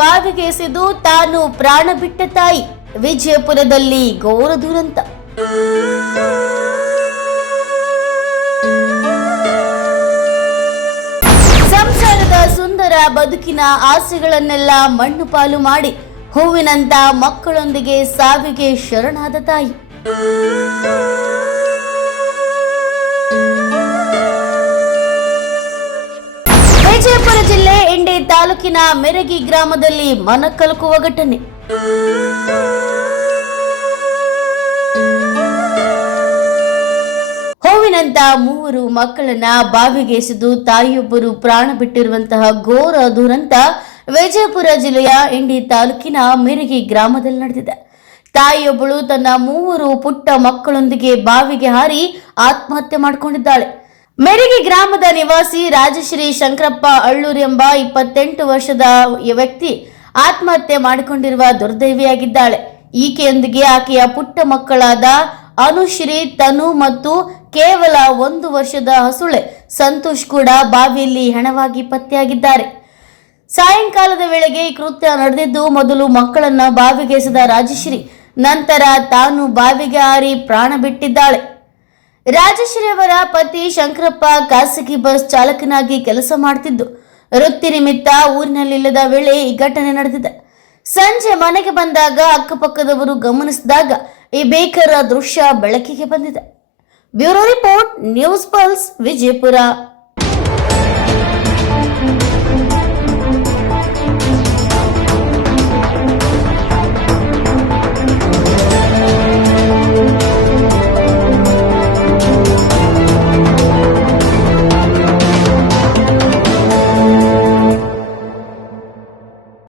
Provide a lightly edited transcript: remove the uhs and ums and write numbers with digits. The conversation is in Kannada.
ಬಾವಿಗೆ ಎಸೆದು ತಾನು ಪ್ರಾಣ ಬಿಟ್ಟ ತಾಯಿ. ವಿಜಯಪುರದಲ್ಲಿ ಘೋರ ದುರಂತ. ಸಂಸಾರದ ಸುಂದರ ಬದುಕಿನ ಆಸೆಗಳನ್ನೆಲ್ಲ ಮಣ್ಣು ಪಾಲು ಮಾಡಿ ಹೂವಿನಂತ ಮಕ್ಕಳೊಂದಿಗೆ ಸಾವಿಗೆ ಶರಣಾದ ತಾಯಿ. ವಿಜಯಪುರ ಜಿಲ್ಲೆ ಇಂಡಿ ತಾಲೂಕಿನ ಮೆರಗಿ ಗ್ರಾಮದಲ್ಲಿ ಮನಕಲಕುವ ಘಟನೆ. ಹೂವಿನಂತ 3 ಮಕ್ಕಳನ್ನ ಬಾವಿಗೆ ಎಸೆದು ತಾಯಿಯೊಬ್ಬರು ಪ್ರಾಣ ಬಿಟ್ಟಿರುವಂತಹ ಘೋರ ದುರಂತ ವಿಜಯಪುರ ಜಿಲ್ಲೆಯ ಇಂಡಿ ತಾಲೂಕಿನ ಮೆರಗಿ ಗ್ರಾಮದಲ್ಲಿ ನಡೆದಿದೆ. ತಾಯಿಯೊಬ್ಬಳು ತನ್ನ 3 ಪುಟ್ಟ ಮಕ್ಕಳೊಂದಿಗೆ ಬಾವಿಗೆ ಹಾರಿ ಆತ್ಮಹತ್ಯೆ ಮಾಡಿಕೊಂಡಿದ್ದಾಳೆ. ಮೆರಗಿ ಗ್ರಾಮದ ನಿವಾಸಿ ರಾಜಶ್ರೀ ಶಂಕರಪ್ಪ ಅಳ್ಳೂರು ಎಂಬ 28 ವರ್ಷದ ವ್ಯಕ್ತಿ ಆತ್ಮಹತ್ಯೆ ಮಾಡಿಕೊಂಡಿರುವ ದುರ್ದೈವಿಯಾಗಿದ್ದಾಳೆ. ಈಕೆಯೊಂದಿಗೆ ಆಕೆಯ ಪುಟ್ಟ ಮಕ್ಕಳಾದ ಅನುಶ್ರೀ, ತನು ಮತ್ತು ಕೇವಲ 1 ವರ್ಷದ ಹಸುಳೆ ಸಂತೋಷ್ ಕೂಡ ಬಾವಿಯಲ್ಲಿ ಹೆಣವಾಗಿ ಪತ್ತೆಯಾಗಿದ್ದಾರೆ. ಸಾಯಂಕಾಲದ ವೇಳೆಗೆ ಈ ಕೃತ್ಯ ನಡೆದಿದ್ದು, ಮೊದಲು ಮಕ್ಕಳನ್ನ ಬಾವಿಗೆ ಎಸೆದ ರಾಜಶ್ರೀ ನಂತರ ತಾನು ಬಾವಿಗೆ ಹಾರಿ ಪ್ರಾಣ ಬಿಟ್ಟಿದ್ದಾಳೆ. ರಾಜಶ್ರೀ ಅವರ ಪತಿ ಶಂಕರಪ್ಪ ಖಾಸಗಿ ಬಸ್ ಚಾಲಕನಾಗಿ ಕೆಲಸ ಮಾಡುತ್ತಿದ್ದು, ವೃತ್ತಿ ನಿಮಿತ್ತ ಊರಿನಲ್ಲಿಲ್ಲದ ವೇಳೆ ಈ ಘಟನೆ ನಡೆದಿದೆ. ಸಂಜೆ ಮನೆಗೆ ಬಂದಾಗ ಅಕ್ಕಪಕ್ಕದವರು ಗಮನಿಸಿದಾಗ ಈ ಭೀಕರ ದೃಶ್ಯ ಬೆಳಕಿಗೆ ಬಂದಿದೆ. Bureau report, news pulse, Vijayapura.